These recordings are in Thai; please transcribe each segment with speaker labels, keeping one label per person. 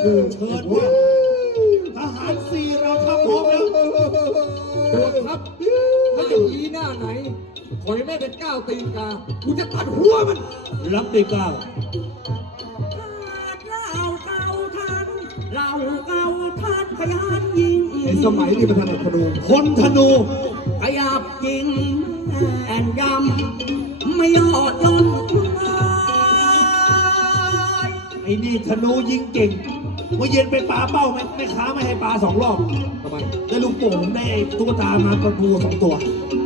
Speaker 1: เชิญว่าทหารสี่เราทำพร้อมแล้ว
Speaker 2: ตัวครับถ้าจะยีหน้าไหนถอยแม่เป็นก้าวตีนกากูจะตัดหัวมัน
Speaker 1: รับได้ก้าว
Speaker 3: เราเก่าทันขยันยิง
Speaker 2: ในสมัยนี้มันถนัดธนู
Speaker 1: คนธนู
Speaker 3: ขยับยิงแอนยำไม่ยอดย่น
Speaker 1: ไอ้นี่ธนูยิงเก่งเมื่อเย็นไปปลาเป้าไม่ค้าไม่ให้ปลา2 รอบ
Speaker 2: ทำไม
Speaker 1: ได้ลูกโป่งได้ตุ๊กตามาประตู2 ตัว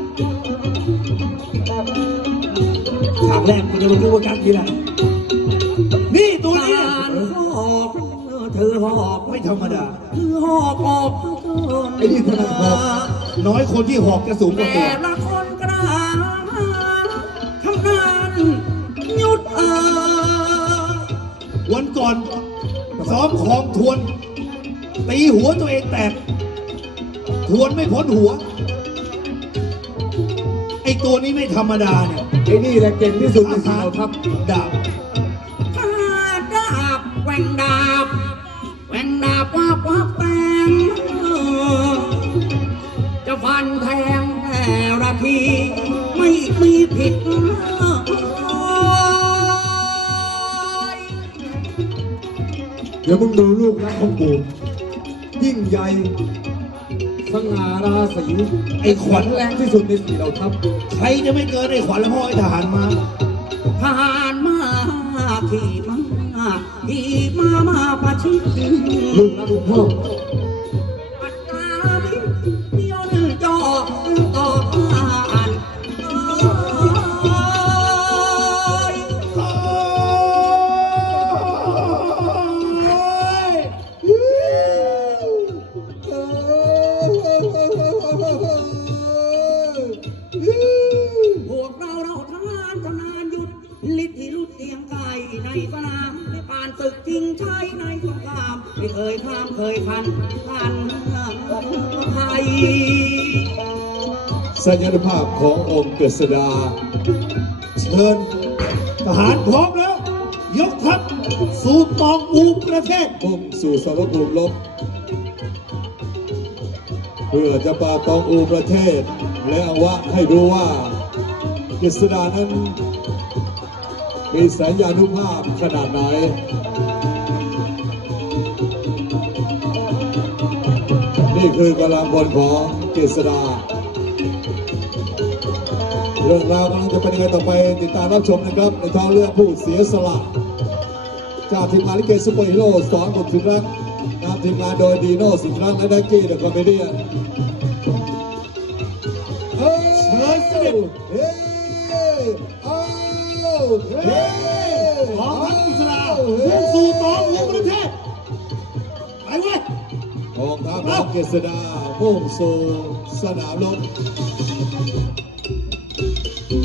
Speaker 1: ฉากแรกมันจะรู้ว่าการกีฬานี่ตัวนี้
Speaker 3: เธอหอบ
Speaker 1: ไม่ธรรมดา
Speaker 3: เธอหอบออก
Speaker 1: ไอ้นี่ถนัดหอบน้อยคนที่หอบจะสูงกว่าตัว
Speaker 3: แต่ละคนกระทำงานหยุด
Speaker 1: วันก่อนซ้อมของทวนตีหัวตัวเองแตกทวนไม่พ้นหัวไอ้ตัวนี้ไม่ธรรมดาเนี่ย
Speaker 2: ไอ้นี่แหละเก่งที่สุดในทีมเราครับ
Speaker 1: ดาบ
Speaker 3: ดาบแหว่งดาบว่าแปงจะฟันแทงแต่ละทีไม่มีผิด
Speaker 2: เดี๋ยวมึงดูลูกรักของกูยิ่งใหญ่สง่าราศี
Speaker 1: ไอ้ขวัญ
Speaker 2: แรงที่สุดในสี่เราทัพ
Speaker 1: ใครจะไม่เกินไอ้ขวัญและพ่อไอ้ทหารมา
Speaker 3: ขี่มาประชิด
Speaker 2: ลูกรักของพ่อ
Speaker 3: ปัดตาไม่ยนจอต่อผ่านพวกเราทำงานหยุดลิทธิรุดเตียงไก่ในสนามไม่ผ่านศึกจริงใช้ในสงครามไม่เคยข้ามเคยพันไทย
Speaker 2: สัญญาณภาพขององค์กฤษดา
Speaker 1: เชิญทหารพร้อมแล้วยกทัพสู่ตองอูประเทศ
Speaker 2: มุ่งสู่สรภูมิลบเพื่อจะปราบตองอูประเทศและอวะให้รู้ว่ากฤษดานั้นมีสัญญาณภาพขนาดไหนนี่คือกำลังพลของกฤษดาเรื่องราวกำลังจะเป็นยังไงต่อไปติดตามรับชมนะครับในท้องเรื่องผู้เสียสละจากทีมงานลิเกซุปเปอร์ฮีโร่สอนบทถึงรักนำทีมงานโดยดีโน่สิงห์รักและดักกี้เดอะคอมเมดี้
Speaker 1: เชิญเสด็จของทัพอิสรามุ่งสู่ตองอูประเทศไปเว้ย
Speaker 2: กองทัพของกฤษดามุ่งสู่สนามรบ